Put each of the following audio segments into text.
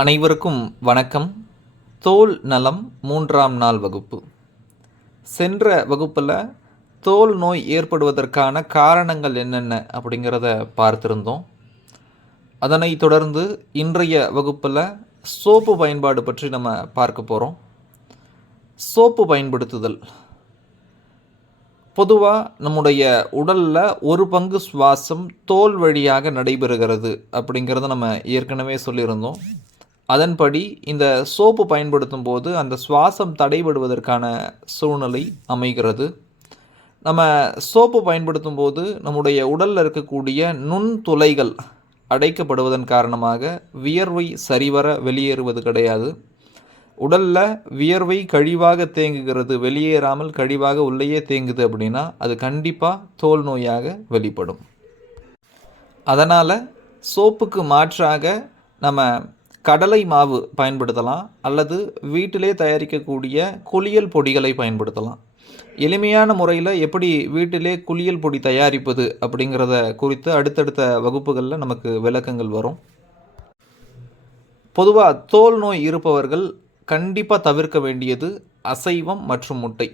அனைவருக்கும் வணக்கம். தோல் நலம் மூன்றாம் நாள் வகுப்பு. சென்ற வகுப்பில் தோல் நோய் ஏற்படுவதற்கான காரணங்கள் என்னென்ன அப்படிங்கிறத பார்த்துருந்தோம். அதனைத் தொடர்ந்து இன்றைய வகுப்பில் சோப்பு பயன்பாடு பற்றி நம்ம பார்க்க போகிறோம் சோப்பு பயன்படுத்துதல். பொதுவாக நம்முடைய உடலில் ஒரு பங்கு சுவாசம் தோல் வழியாக நடைபெறுகிறது அப்படிங்கிறத நம்ம ஏற்கனவே சொல்லியிருந்தோம். அதன்படி இந்த சோப்பு பயன்படுத்தும் போது அந்த சுவாசம் தடைபடுவதற்கான சூழ்நிலை அமைகிறது. நம்ம சோப்பு பயன்படுத்தும் போது நம்முடைய உடலில் இருக்கக்கூடிய நுண்துளைகள் அடைக்கப்படுவதன் காரணமாக வியர்வை சரிவர வெளியேறுவது கிடையாது. உடலில் வியர்வை கழிவாக தேங்குகிறது வெளியேறாமல் கழிவாக உள்ளேயே தேங்குது அப்படின்னா அது கண்டிப்பாக தோல் நோயாக வெளிப்படும். அதனால் சோப்புக்கு மாற்றாக நம்ம கடலை மாவு பயன்படுத்தலாம் அல்லது வீட்டிலே தயாரிக்கக்கூடிய குளியல் பொடிகளை பயன்படுத்தலாம். எளிமையான முறையில் எப்படி வீட்டிலே குளியல் பொடி தயாரிப்பது அப்படிங்கிறத குறித்து அடுத்தடுத்த வகுப்புகளில் நமக்கு விளக்கங்கள் வரும். பொதுவாக தோல் நோய் இருப்பவர்கள் கண்டிப்பாக தவிர்க்க வேண்டியது அசைவம் மற்றும் முட்டை.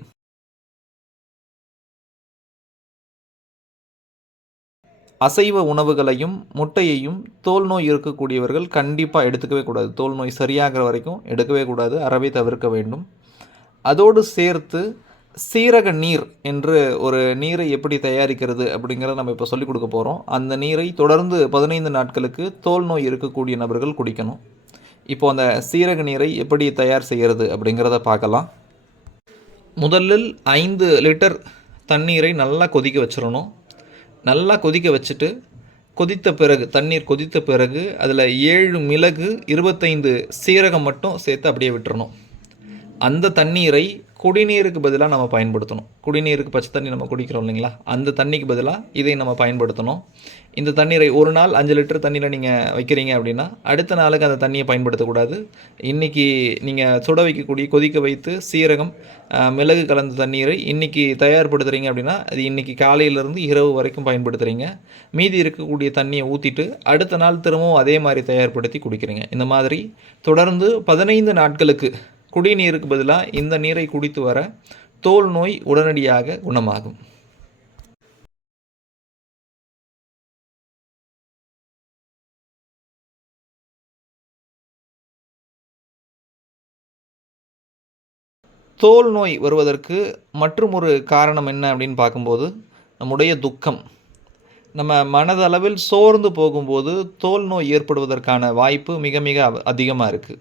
அசைவ உணவுகளையும் முட்டையையும் தோல் நோய் இருக்கக்கூடியவர்கள் கண்டிப்பாக எடுத்துக்கவே கூடாது. தோல் நோய் சரியாகிற வரைக்கும் எடுக்கவே கூடாது. அறவே தவிர்க்க வேண்டும். அதோடு சேர்த்து சீரக நீர் என்று ஒரு நீரை எப்படி தயாரிக்கிறது அப்படிங்கிறத நம்ம இப்போ சொல்லிக் கொடுக்க போகிறோம் அந்த நீரை தொடர்ந்து பதினைந்து நாட்களுக்கு தோல் நோய் இருக்கக்கூடிய நபர்கள் குடிக்கணும். இப்போ அந்த சீரக நீரை எப்படி தயார் செய்கிறது அப்படிங்கிறத பார்க்கலாம். முதலில் ஐந்து லிட்டர் தண்ணீரை நல்லா கொதிக்க வச்சிடணும் நல்லா கொதிக்க வச்சுட்டு கொதித்த பிறகு தண்ணீர் கொதித்த பிறகு அதில் ஏழு மிளகு இருபத்தைந்து சீரகம் மட்டும் சேர்த்து அப்படியே விட்டுறணும். அந்த தண்ணீரை குடிநீருக்கு பதிலாக நம்ம பயன்படுத்தணும். குடிநீருக்கு பச்சை தண்ணி நம்ம குடிக்கிறோம் இல்லைங்களா? அந்த தண்ணிக்கு பதிலாக இதை நம்ம பயன்படுத்தணும். இந்த தண்ணீரை ஒரு நாள் அஞ்சு லிட்டர் தண்ணியில் நீங்கள் வைக்கிறீங்க அப்படின்னா அடுத்த நாளுக்கு அந்த தண்ணியை பயன்படுத்தக்கூடாது. இன்றைக்கி நீங்கள் சுட வைக்கக்கூடிய கொதிக்க வைத்து சீரகம் மிளகு கலந்த தண்ணீரை இன்றைக்கி தயார்படுத்துகிறீங்க அப்படின்னா அது இன்றைக்கி காலையிலேருந்து இரவு வரைக்கும் பயன்படுத்துகிறீங்க மீதி இருக்கக்கூடிய தண்ணியை ஊற்றிட்டு அடுத்த நாள் திரும்பவும் அதே மாதிரி தயார்படுத்தி குடிக்கிறீங்க. இந்த மாதிரி தொடர்ந்து பதினைந்து நாட்களுக்கு குடிநீருக்கு பதிலாக இந்த நீரை குடித்து வர தோல் நோய் உடனடியாக குணமாகும். தோல் நோய் வருவதற்கு மற்றும் ஒரு காரணம் என்ன அப்படின்னு பார்க்கும்போது நம்முடைய துக்கம். நம்ம மனதளவில் சோர்ந்து போகும்போது தோல் நோய் ஏற்படுவதற்கான வாய்ப்பு மிக மிக அதிகமாக இருக்குது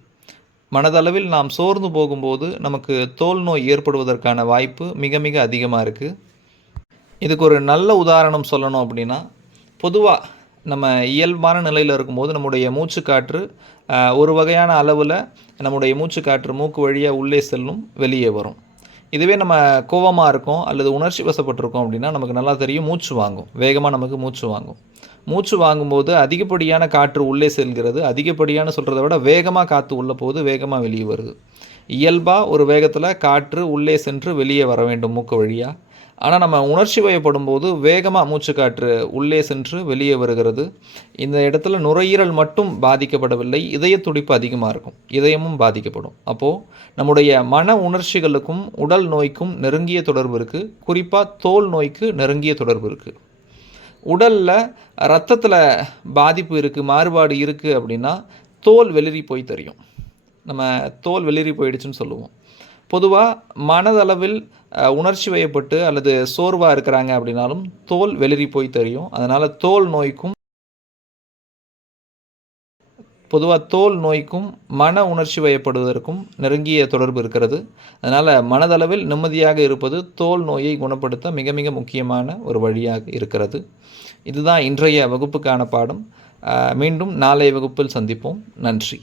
மனதளவில் நாம் சோர்ந்து போகும்போது நமக்கு தோல் நோய் ஏற்படுவதற்கான வாய்ப்பு மிக மிக அதிகமாக இருக்குது இதுக்கு ஒரு நல்ல உதாரணம் சொல்லணும் அப்படின்னா பொதுவாக நம்ம இயல்பான நிலையில் இருக்கும்போது நம்முடைய மூச்சு காற்று ஒரு வகையான அளவில் நம்முடைய மூச்சு காற்று மூக்கு வழியாக உள்ளே செல்லும் வெளியே வரும். இதுவே நம்ம கோவமாக இருக்கோம் அல்லது உணர்ச்சி வசப்பட்டிருக்கோம் அப்படின்னா நமக்கு நல்லா தெரியும் மூச்சு வாங்கும். வேகமாக நமக்கு மூச்சு வாங்கும். மூச்சு வாங்கும்போது அதிகப்படியான காற்று உள்ளே செல்கிறது. அதிகப்படியான சொல்கிறத விட வேகமாக காற்று உள்ளே போகுது வேகமாக வெளியே வருது. இயல்பாக ஒரு வேகத்தில் காற்று உள்ளே சென்று வெளியே வர வேண்டும் மூக்கு வழியாக ஆனால் நம்ம உணர்ச்சி வயப்படும் போது வேகமாக மூச்சுக்காற்று உள்ளே சென்று வெளியே வருகிறது. இந்த இடத்துல நுரையீரல் மட்டும் பாதிக்கப்படவில்லை இதய துடிப்பு அதிகமாக இருக்கும். இதயமும் பாதிக்கப்படும். அப்போது நம்முடைய மன உணர்ச்சிகளுக்கும் உடல் நோய்க்கும் நெருங்கிய தொடர்பு இருக்குது குறிப்பாக தோல் நோய்க்கு நெருங்கிய தொடர்பு இருக்குது உடலில் ரத்தத்தில் பாதிப்பு இருக்குது மாறுபாடு இருக்குது அப்படின்னா தோல் வெளிரி போய் தெரியும். நம்ம தோல் வெளிரி போயிடுச்சுன்னு சொல்லுவோம். பொதுவாக மனதளவில் உணர்ச்சி வயப்பட்டு அல்லது சோர்வாக இருக்கிறாங்க அப்படின்னாலும் தோல் வெளிரி போய் தெரியும். அதனால் தோல் நோய்க்கும் பொதுவாக தோல் நோய்க்கும் மன உணர்ச்சி வயப்படுவதற்கும் நெருங்கிய தொடர்பு இருக்கிறது. அதனால் மனதளவில் நிம்மதியாக இருப்பது தோல் நோயை குணப்படுத்த மிக மிக முக்கியமான ஒரு வழியாக இருக்கிறது. இதுதான் இன்றைய வகுப்புக்கான பாடம். மீண்டும் நாளைய வகுப்பில் சந்திப்போம். நன்றி.